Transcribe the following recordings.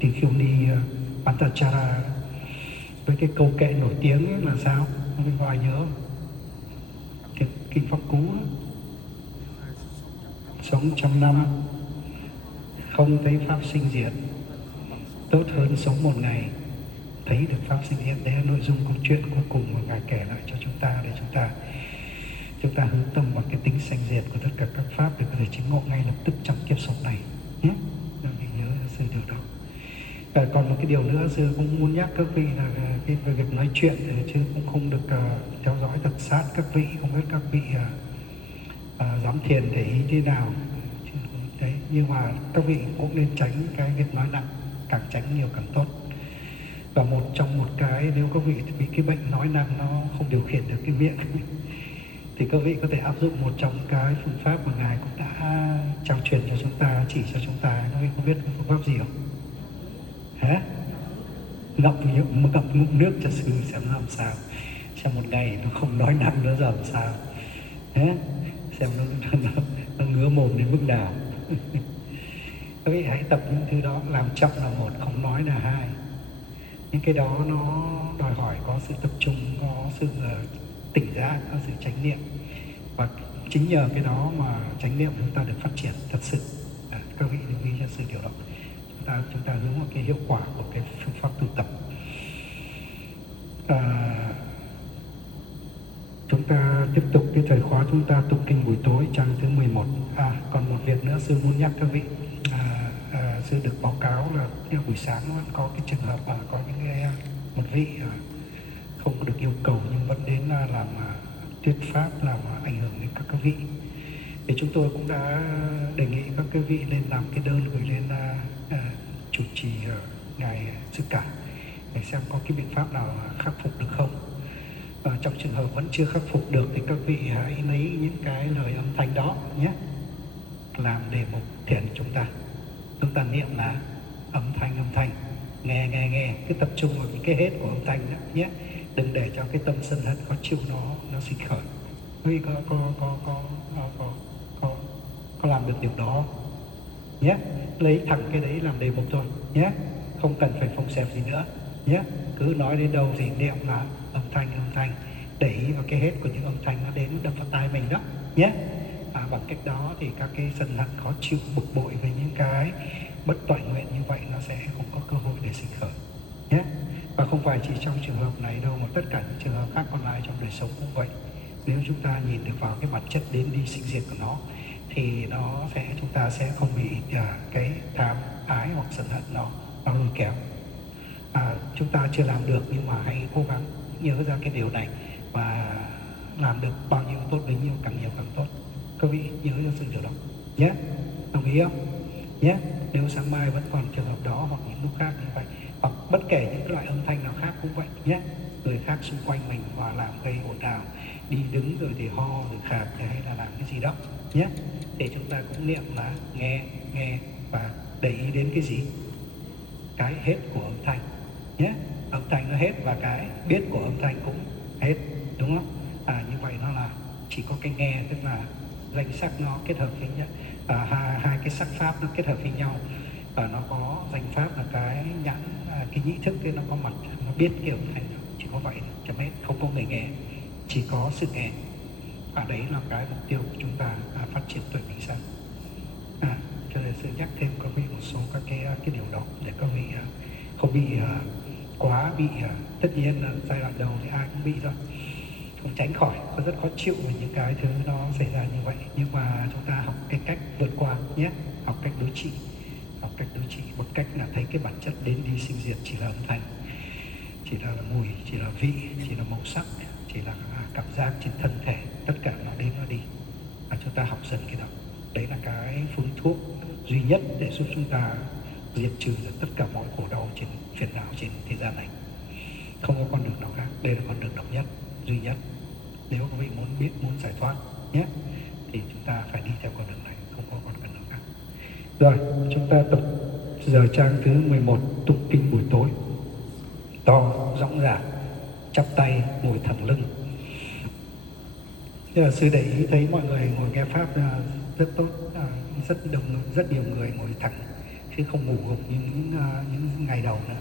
Tỳ Khưu Ni Pantachara với cái câu kệ nổi tiếng ấy là sao? Không biết có ai nhớ không? Cái kinh Pháp Cú đó. Sống trăm năm không thấy pháp sinh diệt, tốt hơn sống một ngày thấy được pháp sinh diệt. Đấy là nội dung câu chuyện cuối cùng mà Ngài kể lại cho chúng ta để chúng ta hướng tâm vào cái tính sanh diệt của tất cả các pháp để có thể chứng ngộ ngay lập tức trong kiếp sống này nhé. Nên mình nhớ sư điều đó. Còn một cái điều nữa sư cũng muốn nhắc các vị là cái việc nói chuyện chứ cũng không được theo dõi thật sát các vị, không biết các vị giám thiền để ý thế nào đấy, nhưng mà các vị cũng nên tránh cái việc nói nặng, càng tránh nhiều càng tốt. Và trong một cái, nếu các vị bị cái bệnh nói năng nó không điều khiển được cái miệng thì các vị có thể áp dụng một trong cái phương pháp mà Ngài cũng đã trao truyền cho chúng ta, chỉ cho chúng ta. Các vị có biết phương pháp gì không? Hả? Ngậm ngụm nước cho sư xem làm sao, xem một ngày nó không nói nặng nữa làm sao. Hả? Xem nó ngứa mồm đến mức nào. Các vị hãy tập những thứ đó, làm chậm là một, không nói là hai. Những cái đó nó đòi hỏi có sự tập trung, có sự tỉnh giác, có sự chánh niệm. Và chính nhờ cái đó mà chánh niệm chúng ta được phát triển thật sự. Các vị lưu ý cho sự điều đó. Chúng ta hướng vào cái hiệu quả của cái phương pháp tu tập. Chúng ta tiếp tục cái thời khóa chúng ta tụng kinh buổi tối trang thứ 11. Còn một việc nữa sư muốn nhắc các vị. Sư được báo cáo là buổi sáng vẫn có cái trường hợp có những một vị không có được yêu cầu nhưng vẫn đến làm thuyết pháp, làm ảnh hưởng đến các vị. Thì chúng tôi cũng đã đề nghị các vị nên làm cái đơn gửi lên chủ trì ngài Sư Cả để xem có cái biện pháp nào khắc phục được không. Trong trường hợp vẫn chưa khắc phục được thì các vị hãy lấy những cái lời âm thanh đó nhé, làm đề mục thiền chúng ta niệm là âm thanh, nghe, cứ tập trung vào những cái hết của âm thanh đó nhé, đừng để cho cái tâm sân hận khó chịu nó sinh khởi. Quý vị có làm được điều đó nhé. Lấy thẳng cái đấy làm đề mục thôi nhé, không cần phải phông xẹp gì nữa nhé. Cứ nói đến đâu thì niệm là âm thanh, để ý vào cái hết của những âm thanh nó đến đập vào tai mình đó nhé. Bằng cách đó thì các cái sân hận khó chịu, bực bội với những cái bất toại nguyện như vậy nó sẽ không có cơ hội để sinh khởi nhé. Và không phải chỉ trong trường hợp này đâu, mà tất cả những trường hợp khác còn lại trong đời sống cũng vậy. Nếu chúng ta nhìn được vào cái bản chất đến đi sinh diệt của nó thì chúng ta sẽ không bị cái tham ái hoặc sân hận nó lôi kéo. Chúng ta chưa làm được nhưng mà hãy cố gắng nhớ ra cái điều này và làm được bao nhiêu tốt bấy nhiêu, càng nhiều càng tốt. Các vị nhớ cho sự điều đó nhé. Đồng ý không nhé? Nếu sáng mai vẫn còn trường hợp đó hoặc những lúc khác như vậy, hoặc bất kể những cái loại âm thanh nào khác cũng vậy nhé. Người khác xung quanh mình và làm gây ồn ào, đi đứng rồi thì ho rồi khạc hay là làm cái gì đó nhé, để chúng ta cũng niệm là nghe và để ý đến cái gì, cái hết của âm thanh nhé. Âm thanh nó hết và cái biết của âm thanh cũng hết, đúng không? Như vậy nó là chỉ có cái nghe, tức là danh sắc nó kết hợp với nhau, hai cái sắc pháp nó kết hợp với nhau, và nó có danh pháp là cái nhãn, cái nhĩ thức ấy, nó có mặt, nó biết kiểu này, chỉ có vậy chấm hết, không có người nghe, chỉ có sự nghe. Và đấy là cái mục tiêu của chúng ta phát triển tuệ bình sanh. Cho nên sự nhắc thêm các vị một số các cái điều đó để các vị không bị quá bị tất nhiên là giai đoạn đầu thì ai cũng bị rồi, không tránh khỏi, có rất khó chịu với những cái thứ nó xảy ra như vậy, nhưng mà chúng ta học cái cách vượt qua nhé, học cách đối trị, một cách là thấy cái bản chất đến đi sinh diệt chỉ là âm thanh, chỉ là mùi, chỉ là vị, chỉ là màu sắc, chỉ là cảm giác trên thân thể, tất cả nó đến nó đi, và chúng ta học dần cái đó. Đấy là cái phương thuốc duy nhất để giúp chúng ta diệt trừ được tất cả mọi khổ đau trên phiền não trên thế gian này. Không có con đường nào khác, đây là con đường độc nhất, duy nhất. Nếu quý vị muốn giải thoát nhé, thì chúng ta phải đi theo con đường này, không có con đường nào khác. Rồi, chúng ta tập giờ trang thứ 11 tụng kinh buổi tối. To, rõng rạc, chắp tay, ngồi thẳng lưng. Sư để ý thấy mọi người ngồi nghe pháp rất tốt, rất nhiều người ngồi thẳng chứ không ngủ gục như những ngày đầu nữa.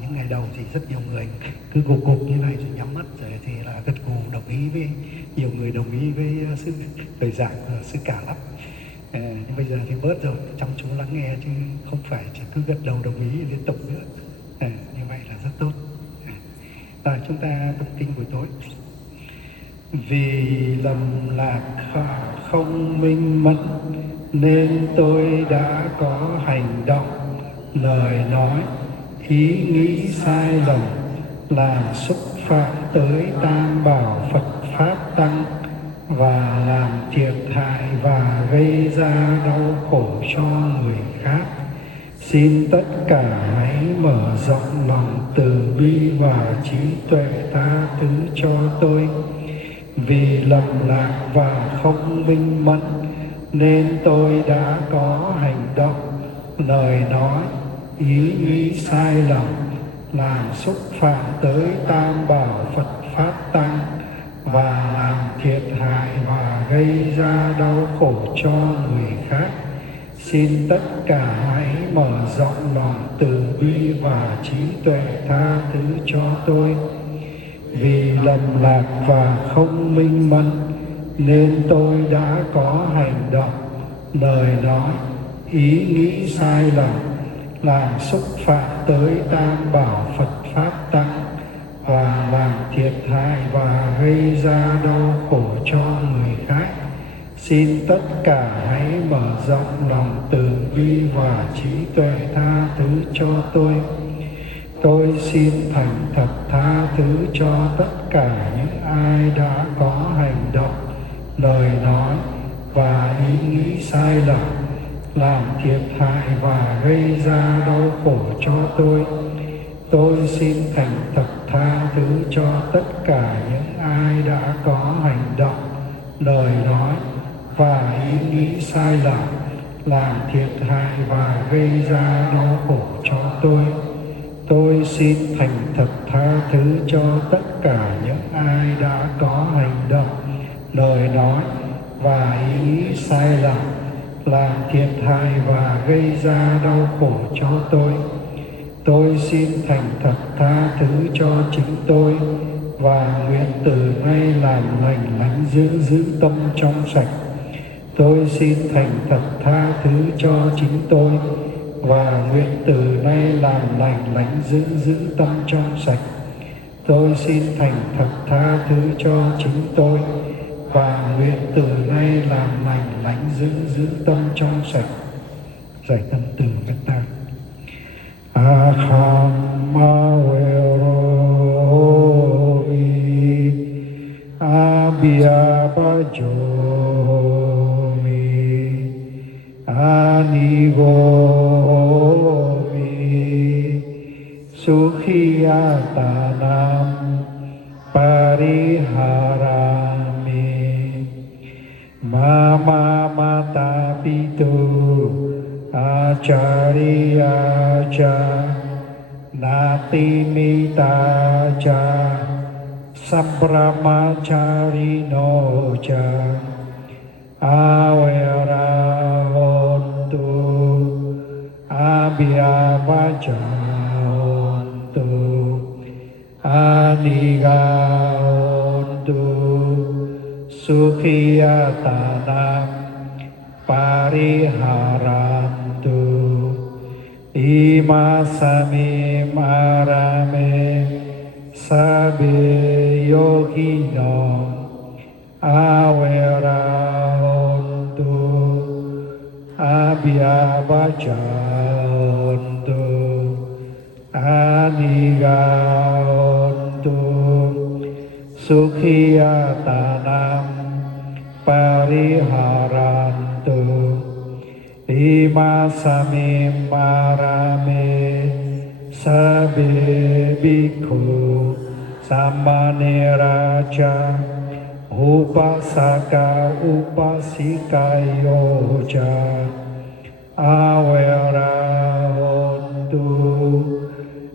Những ngày đầu thì rất nhiều người cứ gục gục như này rồi nhắm mắt rồi thì là gật gù đồng ý với nhiều người, đồng ý với sự lời giảng của sư cả lắm. Nhưng bây giờ thì bớt rồi, chăm chú lắng nghe chứ không phải chỉ cứ gật đầu đồng ý liên tục nữa. Như vậy là rất tốt. Rồi chúng ta tụng kinh buổi tối. Vì lầm lạc không minh mẫn nên tôi đã có hành động, lời nói, ý nghĩ sai lầm, làm xúc phạm tới Tam Bảo Phật Pháp Tăng và làm thiệt hại và gây ra đau khổ cho người khác. Xin tất cả hãy mở rộng lòng từ bi và trí tuệ tha thứ cho tôi. Vì lầm lạc và không minh mẫn nên tôi đã có hành động, lời nói, ý nghĩ sai lầm, làm xúc phạm tới Tam Bảo Phật Pháp Tăng và làm thiệt hại và gây ra đau khổ cho người khác. Xin tất cả hãy mở rộng lòng từ bi và trí tuệ tha thứ cho tôi. Vì lầm lạc và không minh mẫn nên tôi đã có hành động, lời nói, ý nghĩ sai lầm, làm xúc phạm tới Tam Bảo Phật Pháp Tăng và làm thiệt hại và gây ra đau khổ cho người khác. Xin tất cả hãy mở rộng lòng từ bi và trí tuệ tha thứ cho tôi. Tôi xin thành thật tha thứ cho tất cả những ai đã có hành động, lời nói và ý nghĩ sai lầm, làm thiệt hại và gây ra đau khổ cho tôi. Tôi xin thành thật tha thứ cho tất cả những ai đã có hành động, lời nói và ý nghĩ sai lầm, làm thiệt hại và gây ra đau khổ cho tôi. Tôi xin thành thật tha thứ cho tất cả những ai đã có hành động, lời nói và ý nghĩ sai lầm, làm thiệt hại và gây ra đau khổ cho tôi. Tôi xin thành thật tha thứ cho chính tôi và nguyện từ nay làm lành lánh giữ tâm trong sạch. Tôi xin thành thật tha thứ cho chính tôi và nguyện từ nay làm lành lánh giữ tâm trong sạch. Tôi xin thành thật tha thứ cho chính tôi và nguyện từ nay làm lành lánh giữ tâm trong sạch. Giải tâm từ các ta. Aham Verovi Abhyapajomi Anigomi Sukhiyatanam Pariharami Mama Mata Pitu Acharya cha Nati Mita cha Sambrahmacharino cha Avera hontu Abhyavaja hontu Aniga hontu Sukhiyatanam Pariharantu Imasami marame Sabe yogino Avera hontu Abhyavaja hontu Aniga hontu Sukhiyatanam Pariharantu Imasami marame Sabe bhikkhu Samaneraja Upasaka upasikayoja Avera hontu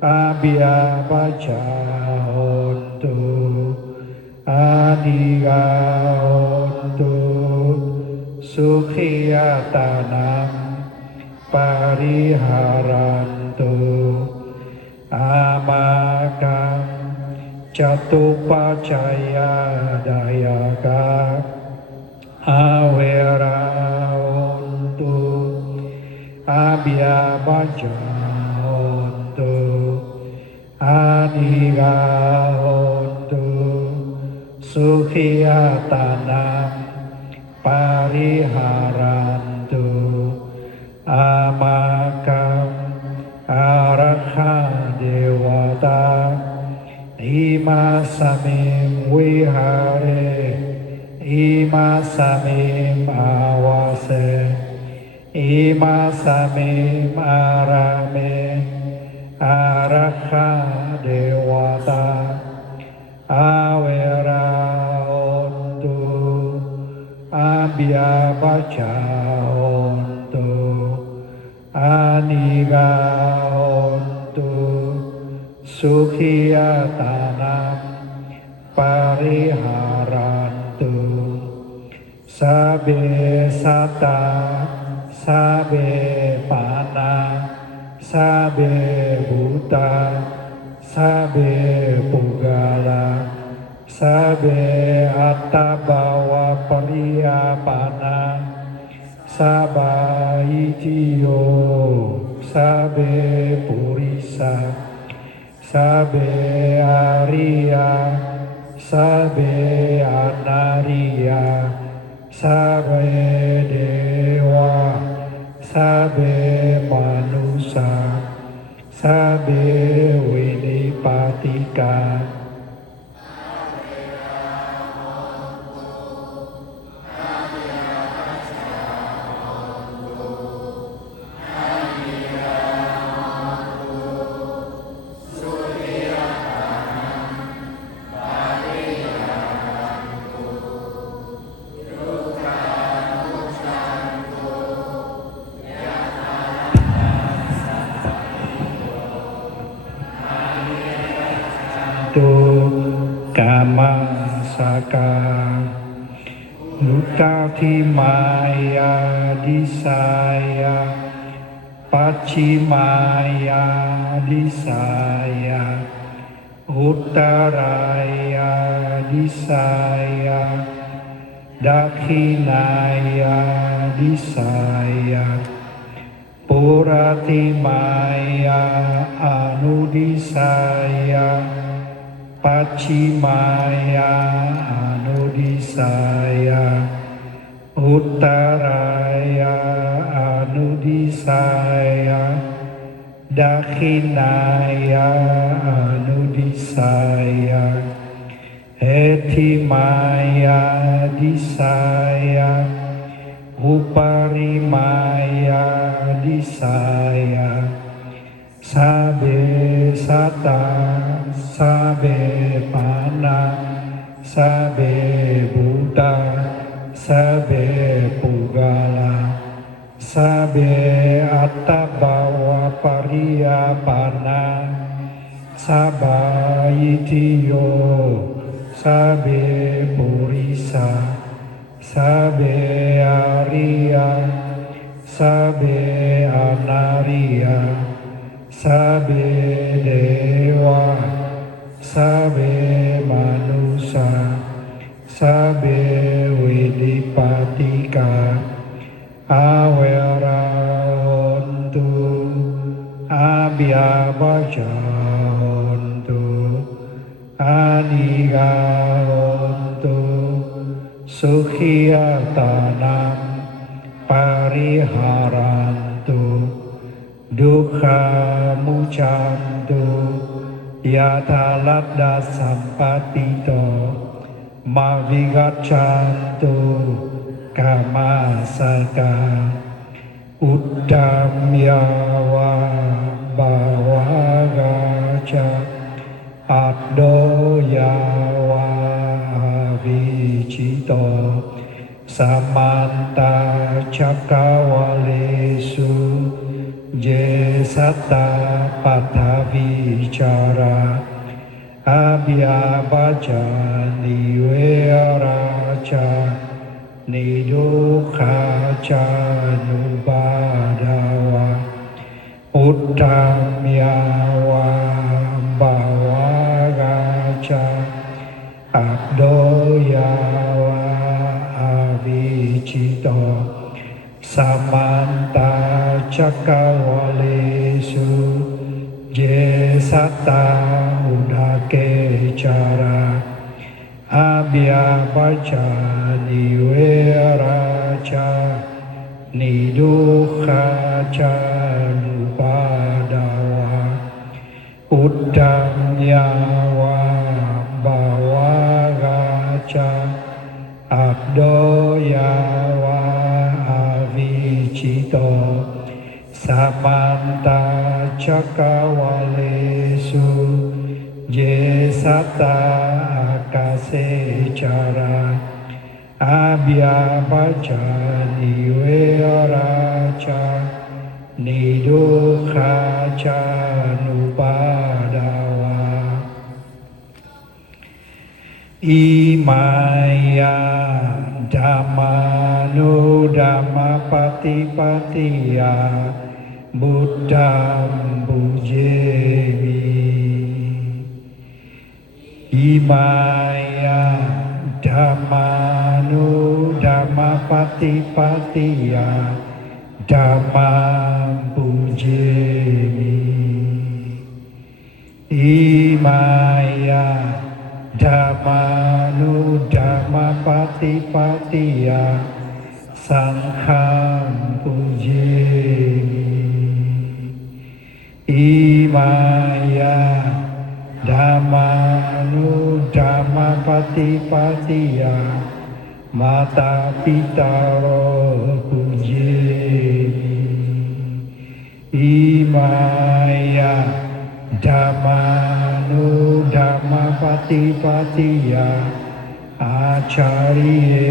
Abhyavaja hontu Aniga hontu Sukhiyatanam pariharantu amakam Catupacaya dayaka awera ontu abhyabaja ontu adiga ontu sukhiyatanam pariharantu amakam arakha dewata Ima samim vihare, ima samim awase, ima samim arame, arakha dewata, awera ontu, abhyabaca ontu, aniga ontu, sukhiyatanam pariharantu sabe sata sabe pana sabe buta sabe pugala sabe attabawa pariyapana sabaitiyo sabe purisa Sabe Arya, Sabe Anarya, Sabe Dewa, Sabe Manusa, Sabe Winipatika, Kama saka Nukati maya disaya Pachimaya disaya Uttaraya disaya Dakhinaya disaya Puratimaya anudisaya Pachimaya anudisaya Uttaraya anudisaya Dakhinaya anudisaya Hetimaya disaya Uparimaya disaya Sabe sata, sabe pana, sabe buddha, sabe pugala, sabe attabawa pariyapana, sabaitiyo, sabe purisa, sabe arya, sabe anarya, Sabe dewa, sabe manusa, sabe widipatika, awera ontu, abhyabaca ontu, aniga ontu, sukhiyatanam pariharantu. Dukkha mucantu yatha ladda sampatito mavigaccantu kamasaka uddamyawa bhavagaca addoyawa vicito samanta cakkawalesu Je satta patha vicara abhyabaca niveraca nidukhaca nubadawa Uttamyawa bhavagacha abdoyawa avicito samanta cakawalesu jesata udake cara abhyapacha niweracha nidukhacha nupadawa uddamyawa bhavagacha abdoyawa avicito samanta cakawalesu jesata akase cara abhyapacha niweracha nidukhacha nupadawa imaya dhammanu dhammapatipatiya buddham pujemi imaya dhammanu dhammapatipatiya dhammam pujemi imaya dhammanu dhammapatipatiya sangham pujemi imaya dhammanu dhammapatipatiya mata pitaro pujemi imaya dhammanu dhammapatipatiya acariye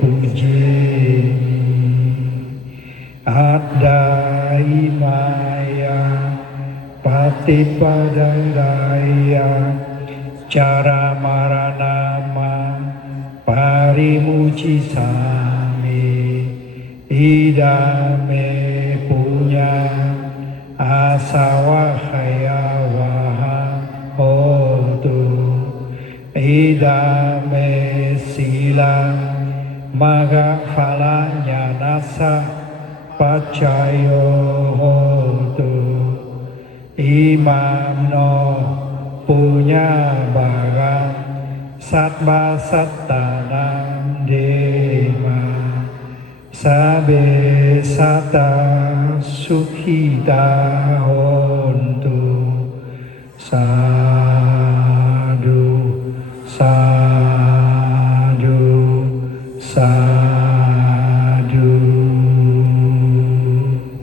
pujemi adda imaya patipadaya cara maranama parimucisami idame punya asawahaya hotu idame silang maga phalanya nasa pacayo hotu imam no punya bagang satba sattanam dema sabe sata sukhita hontu sa